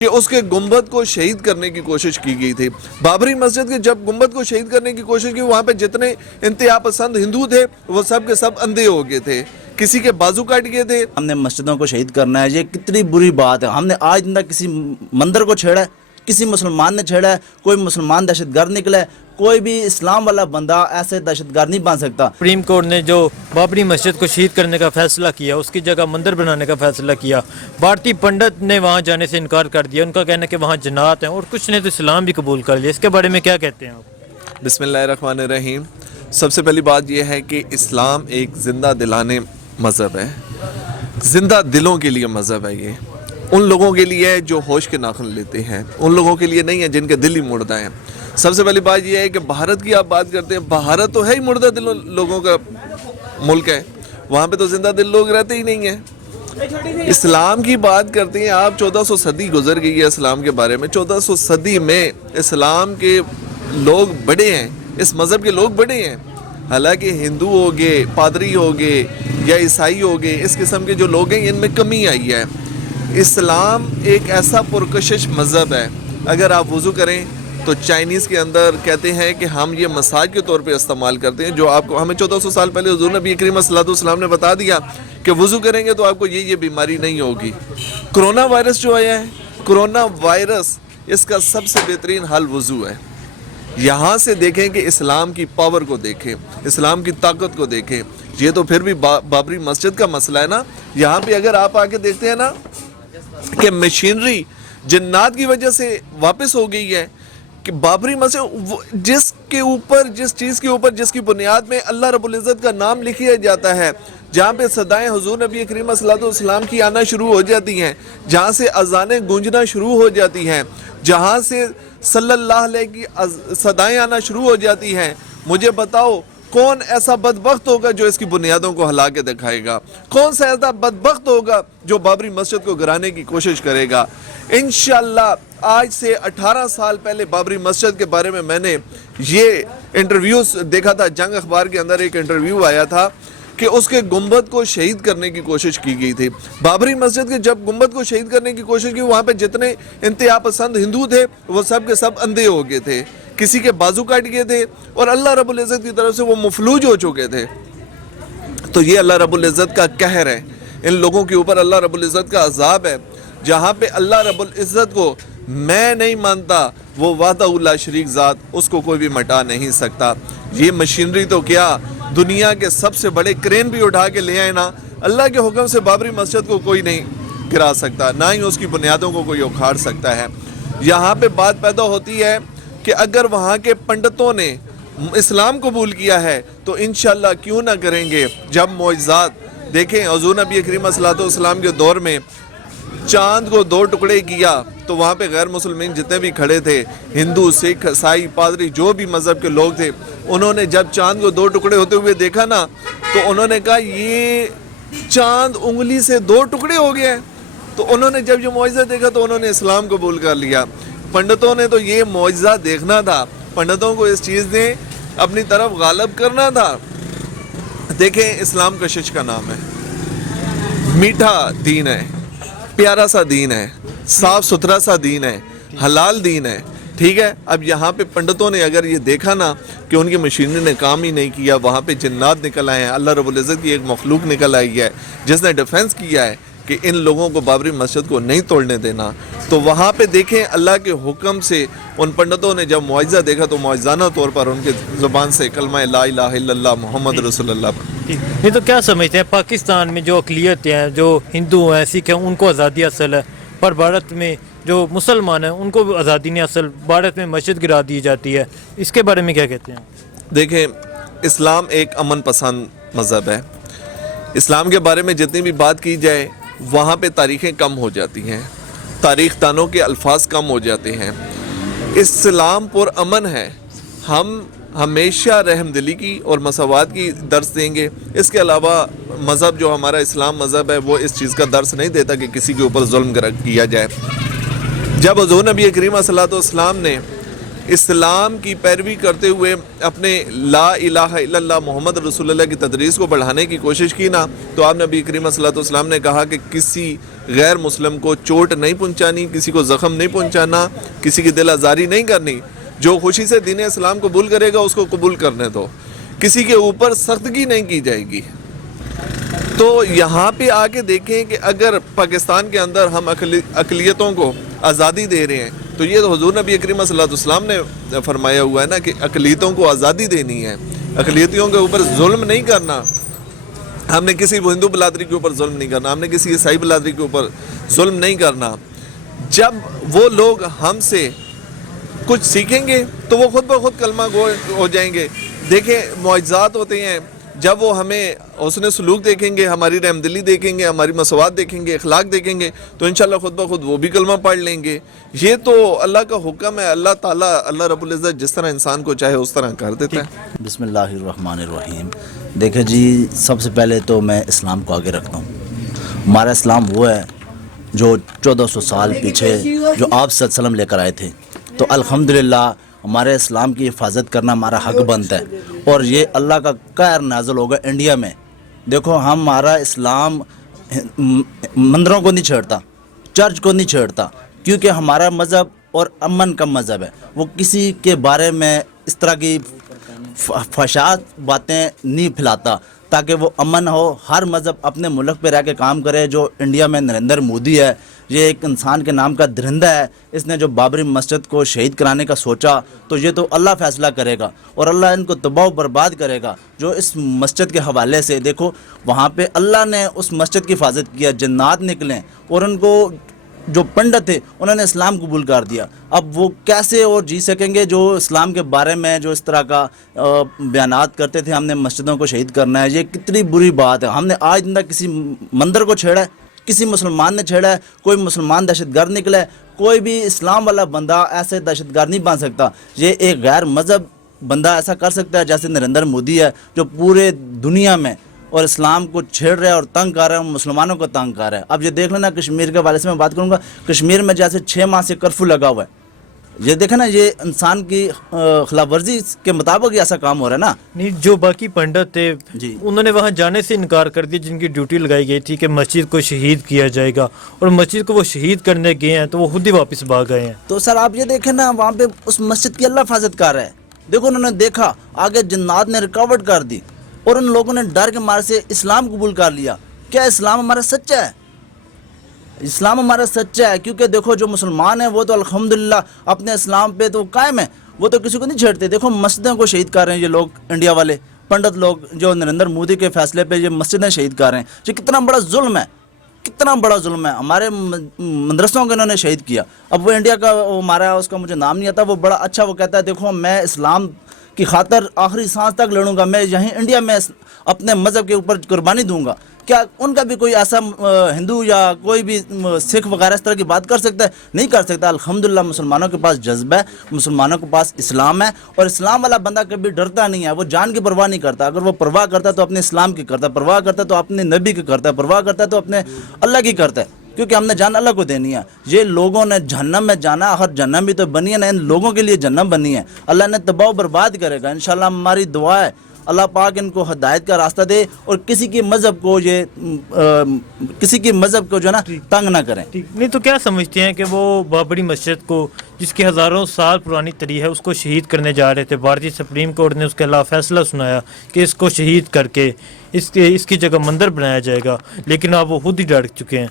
کہ اس کے گنبد کو شہید کرنے کی کوشش کی گئی تھی۔ بابری مسجد کے جب گنبد کو شہید کرنے کی کوشش کی، وہاں پہ جتنے انتہا پسند ہندو تھے وہ سب کے سب اندھے ہو گئے تھے، کسی کے بازو کاٹ گئے تھے۔ ہم نے مسجدوں کو شہید کرنا ہے، یہ کتنی بری بات ہے۔ ہم نے آج تک کسی مندر کو چھیڑا ہے؟ کسی مسلمان نے چھیڑا ہے؟ کوئی مسلمان دہشت گرد نکلا ہے؟ کوئی بھی اسلام والا بندہ ایسے دہشت گرد نہیں بن سکتا۔ سپریم کورٹ نے جو بابری مسجد کو شہید کرنے کا فیصلہ کیا، اس کی جگہ مندر بنانے کا فیصلہ کیا، بھارتی پنڈت نے وہاں جانے سے انکار کر دیا۔ ان کا کہنا ہے کہ وہاں جنات ہیں، اور کچھ نے تو اسلام بھی قبول کر لیا۔ اس کے بارے میں کیا کہتے ہیں آپ؟ بسم اللہ الرحمن الرحیم۔ سب سے پہلی بات یہ ہے کہ اسلام ایک زندہ دلانے مذہب ہے، زندہ دلوں کے لیے مذہب ہے۔ یہ ان لوگوں کے لیے ہے جو ہوش کے ناخن لیتے ہیں، ان لوگوں کے لیے نہیں ہے جن کے دل ہی مردہ ہیں۔ سب سے پہلی بات یہ ہے کہ بھارت کی آپ بات کرتے ہیں، بھارت تو ہے ہی مردہ دل لوگوں کا ملک ہے، وہاں پہ تو زندہ دل لوگ رہتے ہی نہیں ہیں۔ اسلام کی بات کرتے ہیں آپ، 1400 صدی گزر گئی ہے اسلام کے بارے میں۔ 1400 صدی میں اسلام کے لوگ بڑے ہیں، اس مذہب کے لوگ بڑے ہیں۔ حالانکہ ہندو ہو گئے، پادری ہو گئے یا عیسائی ہو گئے، اس قسم کے جو لوگ ہیں ان میں کمی آئی ہے۔ اسلام ایک ایسا پرکشش مذہب ہے، اگر آپ وضو کریں تو چائنیز کے اندر کہتے ہیں کہ ہم یہ مساج کے طور پہ استعمال کرتے ہیں، جو آپ کو ہمیں 1400 سال پہلے حضور نبی کریم صلی اللہ علیہ وسلم نے بتا دیا کہ وضو کریں گے تو آپ کو یہ بیماری نہیں ہوگی۔ کرونا وائرس جو آیا ہے، کرونا وائرس، اس کا سب سے بہترین حل وضو ہے۔ یہاں سے دیکھیں کہ اسلام کی پاور کو دیکھیں، اسلام کی طاقت کو دیکھیں۔ یہ تو پھر بھی بابری مسجد کا مسئلہ ہے نا۔ یہاں پہ اگر آپ آ کے دیکھتے ہیں نا کہ مشینری جنات کی وجہ سے واپس ہو گئی ہے، کہ بابری مسجد جس چیز کے اوپر جس کی بنیاد میں اللہ رب العزت کا نام لکھا جاتا ہے، جہاں پہ صدائیں حضور نبی کریم صلی اللہ علیہ وسلم کی آنا شروع ہو جاتی ہیں، جہاں سے اذانیں گونجنا شروع ہو جاتی ہیں، جہاں سے صلی اللہ علیہ کی صدائیں آنا شروع ہو جاتی ہیں، مجھے بتاؤ کون ایسا بدبخت ہوگا جو اس کی بنیادوں کو ہلا کے دکھائے گا؟ کون سا ایسا بدبخت ہوگا جو بابری مسجد کو گرانے کی کوشش کرے گا؟ انشاءاللہ آج سے 18 سال پہلے بابری مسجد کے بارے میں نے یہ انٹرویوز دیکھا تھا، جنگ اخبار کے اندر ایک انٹرویو آیا تھا کہ اس کے گنبد کو شہید کرنے کی کوشش کی گئی تھی۔ بابری مسجد کے جب گنبد کو شہید کرنے کی کوشش کی، وہاں پہ جتنے انتہا پسند ہندو تھے وہ سب کے سب اندھے ہو گئے تھے، کسی کے بازو کاٹ گئے تھے، اور اللہ رب العزت کی طرف سے وہ مفلوج ہو چکے تھے۔ تو یہ اللہ رب العزت کا قہر ہے، ان لوگوں کے اوپر اللہ رب العزت کا عذاب ہے۔ جہاں پہ اللہ رب العزت کو میں نہیں مانتا، وہ وحدہ لا شریک ذات، اس کو کوئی بھی مٹا نہیں سکتا۔ یہ مشینری تو کیا، دنیا کے سب سے بڑے کرین بھی اٹھا کے لے آئے نا، اللہ کے حکم سے بابری مسجد کو کوئی نہیں گرا سکتا، نہ ہی اس کی بنیادوں کو کوئی اکھاڑ سکتا ہے۔ یہاں پہ بات پیدا ہوتی ہے کہ اگر وہاں کے پنڈتوں نے اسلام قبول کیا ہے تو انشاءاللہ کیوں نہ کریں گے جب معجزات دیکھیں۔ حضور نبی کریم صلی اللہ علیہ وسلم کے دور میں چاند کو 2 ٹکڑے کیا تو وہاں پہ غیر مسلمین جتنے بھی کھڑے تھے، ہندو، سکھ، عیسائی، پادری، جو بھی مذہب کے لوگ تھے، انہوں نے جب چاند کو 2 ٹکڑے ہوتے ہوئے دیکھا نا تو انہوں نے کہا یہ چاند انگلی سے 2 ٹکڑے ہو گئے ہیں۔ تو انہوں نے جب یہ معجزہ دیکھا تو انہوں نے اسلام قبول کر لیا۔ پنڈتوں نے تو یہ معجزہ دیکھنا تھا، پنڈتوں کو اس چیز نے اپنی طرف غالب کرنا تھا۔ دیکھیں اسلام کشش کا نام ہے، میٹھا دین ہے، پیارا سا دین ہے، صاف ستھرا سا دین ہے، حلال دین ہے، ٹھیک ہے۔ اب یہاں پہ پنڈتوں نے اگر یہ دیکھا نا کہ ان کی مشینری نے کام ہی نہیں کیا، وہاں پہ جنات نکل آئے ہیں، اللہ رب العزت کی ایک مخلوق نکل آئی ہے جس نے ڈیفنس کیا ہے کہ ان لوگوں کو بابری مسجد کو نہیں توڑنے دینا، تو وہاں پہ دیکھیں اللہ کے حکم سے ان پنڈتوں نے جب معجزہ دیکھا تو معجزانہ طور پر ان کے زبان سے کلمہ لا الہ الا اللہ محمد رسول اللہ۔ یہ تو کیا سمجھتے ہیں پاکستان میں جو اقلیت ہیں، جو ہندو ہیں، سکھ ہیں، ان کو آزادی حاصل ہے، پر بھارت میں جو مسلمان ہیں ان کو آزادی نہیں حاصل، بھارت میں مسجد گرا دی جاتی ہے، اس کے بارے میں کیا کہتے ہیں؟ دیکھیں اسلام ایک امن پسند مذہب ہے۔ اسلام کے بارے میں جتنی بھی بات کی جائے وہاں پہ تاریخیں کم ہو جاتی ہیں، تاریخ دانوں کے الفاظ کم ہو جاتے ہیں۔ اسلام پر امن ہے، ہم ہمیشہ رحم دلی کی اور مساوات کی درس دیں گے۔ اس کے علاوہ مذہب جو ہمارا اسلام مذہب ہے وہ اس چیز کا درس نہیں دیتا کہ کسی کے اوپر ظلم کیا جائے۔ جب حضور نبی کریم صلی اللہ علیہ وسلم نے اسلام کی پیروی کرتے ہوئے اپنے لا الہ الا اللہ محمد رسول اللہ کی تدریس کو بڑھانے کی کوشش کی نا، تو آپ نبی کریم صلی اللہ علیہ وسلم نے کہا کہ کسی غیر مسلم کو چوٹ نہیں پہنچانی، کسی کو زخم نہیں پہنچانا، کسی کی دل آزاری نہیں کرنی، جو خوشی سے دین اسلام قبول کرے گا اس کو قبول کرنے دو، کسی کے اوپر سختگی نہیں کی جائے گی۔ تو یہاں پہ آ کے دیکھیں کہ اگر پاکستان کے اندر ہم اقلیتوں کو آزادی دے رہے ہیں تو یہ تو حضور نبی کریم صلی اللہ علیہ وسلم نے فرمایا ہوا ہے نا کہ اقلیتوں کو آزادی دینی ہے، اقلیتوں کے اوپر ظلم نہیں کرنا۔ ہم نے کسی ہندو برادری کے اوپر ظلم نہیں کرنا، ہم نے کسی عیسائی برادری کے اوپر ظلم نہیں کرنا۔ جب وہ لوگ ہم سے کچھ سیکھیں گے تو وہ خود بخود کلمہ گو ہو جائیں گے۔ دیکھیں معجزات ہوتے ہیں، جب وہ ہمیں حسن سلوک دیکھیں گے، ہماری رحمدلی دیکھیں گے، ہماری مساوات دیکھیں گے، اخلاق دیکھیں گے، تو انشاءاللہ خود بخود وہ بھی کلمہ پڑھ لیں گے۔ یہ تو اللہ کا حکم ہے، اللہ تعالیٰ اللہ رب العزت جس طرح انسان کو چاہے اس طرح کر دیتا ہے۔ بسم اللہ الرحمن الرحیم۔ دیکھیں جی، سب سے پہلے تو میں اسلام کو آگے رکھتا ہوں۔ ہمارا اسلام وہ ہے جو 1400 سال پیچھے جو آپ صلی اللہ علیہ وسلم لے کر آئے تھے، تو الحمدللہ ہمارے اسلام کی حفاظت کرنا ہمارا حق بنتا ہے، اور یہ اللہ کا قہر نازل ہوگا انڈیا میں۔ دیکھو ہمارا اسلام مندروں کو نہیں چھیڑتا، چرچ کو نہیں چھیڑتا، کیونکہ ہمارا مذہب اور امن کا مذہب ہے۔ وہ کسی کے بارے میں اس طرح کی فحشات باتیں نہیں پھیلاتا تاکہ وہ امن ہو۔ ہر مذہب اپنے ملک پہ رہ کے کام کرے۔ جو انڈیا میں نریندر مودی ہے، یہ ایک انسان کے نام کا درندہ ہے۔ اس نے جو بابری مسجد کو شہید کرانے کا سوچا تو یہ تو اللہ فیصلہ کرے گا، اور اللہ ان کو تباہ و برباد کرے گا۔ جو اس مسجد کے حوالے سے دیکھو، وہاں پہ اللہ نے اس مسجد کی حفاظت کیا، جنات نکلیں، اور ان کو جو پنڈت تھے انہوں نے اسلام قبول کر دیا۔ اب وہ کیسے اور جی سکیں گے جو اسلام کے بارے میں جو اس طرح کا بیانات کرتے تھے، ہم نے مسجدوں کو شہید کرنا ہے؟ یہ کتنی بری بات ہے۔ ہم نے آج تک کسی مندر کو چھیڑا ہے؟ کسی مسلمان نے چھیڑا ہے؟ کوئی مسلمان دہشت گرد نکلا ہے؟ کوئی بھی اسلام والا بندہ ایسے دہشت گرد نہیں بن سکتا۔ یہ ایک غیر مذہب بندہ ایسا کر سکتا ہے جیسے نریندر مودی ہے، جو پورے دنیا میں اور اسلام کو چھیڑ رہا ہے اور تنگ کر رہا ہے، مسلمانوں کو تنگ کر رہا ہے۔ اب یہ دیکھ لینا کشمیر کے حوالے سے میں بات کروں گا، کشمیر میں جیسے 6 ماہ سے کرفیو لگا ہوا ہے۔ یہ دیکھیں نا، یہ انسان کی خلاف ورزی کے مطابق ایسا کام ہو رہا ہے نا۔ نہیں، جو باقی پنڈت تھے جی، انہوں نے وہاں جانے سے انکار کر دیا، جن کی ڈیوٹی لگائی گئی تھی کہ مسجد کو شہید کیا جائے گا، اور مسجد کو وہ شہید کرنے گئے ہیں تو وہ خود ہی واپس بھاگ گئے ہیں۔ تو سر آپ یہ دیکھیں نا، وہاں پہ اس مسجد کی اللہ حفاظت کر رہا ہے۔ دیکھو انہوں نے دیکھا، آگے جنات نے رکاوٹ کر دی، اور ان لوگوں نے ڈر کے مارے سے اسلام قبول کر لیا۔ کیا اسلام ہمارا سچا ہے؟ اسلام ہمارا سچا ہے، کیونکہ دیکھو جو مسلمان ہیں وہ تو الحمدللہ اپنے اسلام پہ تو قائم ہیں، وہ تو کسی کو نہیں چھیڑتے۔ دیکھو مسجدوں کو شہید کر رہے ہیں یہ لوگ، انڈیا والے پنڈت لوگ جو نریندر مودی کے فیصلے پہ یہ مسجدیں شہید کر رہے ہیں۔ یہ کتنا بڑا ظلم ہے، کتنا بڑا ظلم ہے۔ ہمارے مدرسوں کو انہوں نے شہید کیا۔ اب وہ انڈیا کا ہمارا اس کا مجھے نام نہیں آتا، وہ بڑا اچھا وہ کہتا ہے دیکھو میں اسلام کی خاطر آخری سانس تک لڑوں گا، میں یہیں انڈیا میں اپنے مذہب کے اوپر قربانی دوں گا۔ کیا ان کا بھی کوئی ایسا ہندو یا کوئی بھی سکھ وغیرہ اس طرح کی بات کر سکتا ہے؟ نہیں کر سکتا۔ الحمدللہ مسلمانوں کے پاس جذبہ ہے، مسلمانوں کے پاس اسلام ہے، اور اسلام والا بندہ کبھی ڈرتا نہیں ہے، وہ جان کی پرواہ نہیں کرتا۔ اگر وہ پرواہ کرتا ہے تو اپنے اسلام کی کرتا ہے، پرواہ کرتا ہے تو اپنے نبی کی کرتا ہے، پرواہ کرتا ہے تو اپنے اللہ کی کرتا ہے، کیونکہ ہم نے جان اللہ کو دینی ہے۔ یہ لوگوں نے جہنم میں جانا، ہر جہنم بھی تو بنی ہے نا، ان لوگوں کے لیے جہنم بنی ہے۔ اللہ نے تباہ و برباد کرے گا انشاءاللہ۔ ہماری دعا ہے اللہ پاک ان کو ہدایت کا راستہ دے، اور کسی کی مذہب کو جو ہے نا تنگ نہ کریں۔ نہیں تو کیا سمجھتے ہیں کہ وہ بابری مسجد کو، جس کی ہزاروں سال پرانی تاریخ ہے، اس کو شہید کرنے جا رہے تھے؟ بھارتی سپریم کورٹ نے اس کے خلاف فیصلہ سنایا کہ اس کو شہید کر کے اس کی جگہ مندر بنایا جائے گا، لیکن اب وہ خود ہی ڈر چکے ہیں۔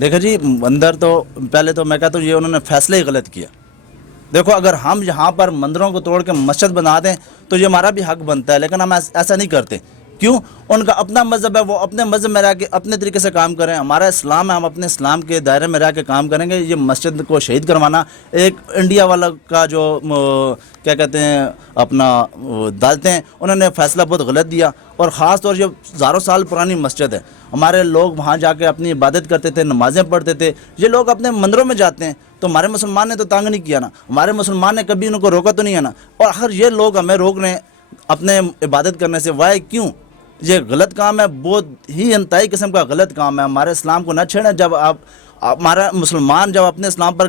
دیکھو جی، مندر تو پہلے تو میں کہتا ہوں یہ انہوں نے فیصلہ ہی غلط کیا۔ دیکھو اگر ہم یہاں پر مندروں کو توڑ کے مسجد بنا دیں تو یہ ہمارا بھی حق بنتا ہے، لیکن ہم ایسا نہیں کرتے۔ کیوں؟ ان کا اپنا مذہب ہے، وہ اپنے مذہب میں رہ کے اپنے طریقے سے کام کریں۔ ہمارا اسلام ہے، ہم اپنے اسلام کے دائرے میں رہ کے کام کریں گے۔ یہ مسجد کو شہید کروانا ایک انڈیا والا کا جو کیا کہتے ہیں اپنا دالتے ہیں، انہوں نے فیصلہ بہت غلط دیا، اور خاص طور یہ ہزاروں سال پرانی مسجد ہے۔ ہمارے لوگ وہاں جا کے اپنی عبادت کرتے تھے، نمازیں پڑھتے تھے۔ یہ لوگ اپنے مندروں میں جاتے ہیں، تو ہمارے مسلمان نے تو تنگ نہیں کیا نا، ہمارے مسلمان نے کبھی ان کو روکا تو نہیں ہے نا، اور آخر یہ لوگ ہمیں روک رہے ہیں اپنے عبادت کرنے سے۔ وائی کیوں؟ یہ غلط کام ہے، بہت ہی انتہائی قسم کا غلط کام ہے۔ ہمارے اسلام کو نہ چھیڑیں۔ جب آپ ہمارا مسلمان جب اپنے اسلام پر